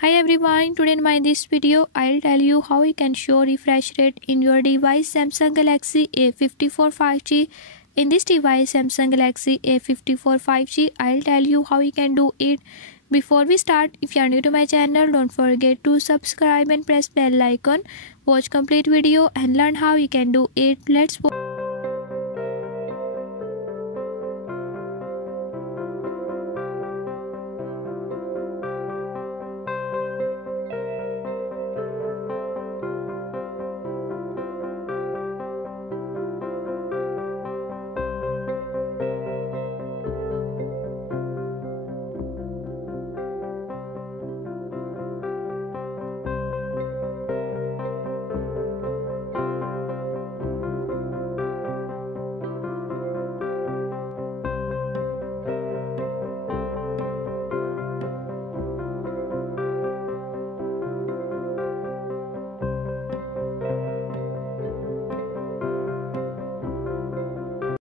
Hi everyone, today in this video I'll tell you how you can show refresh rate in your device Samsung Galaxy A54 5G. In this device Samsung Galaxy A54 5G, I'll tell you how you can do it. Before we start, if you are new to my channel, don't forget to subscribe and press bell icon. Watch complete video and learn how you can do it. Let's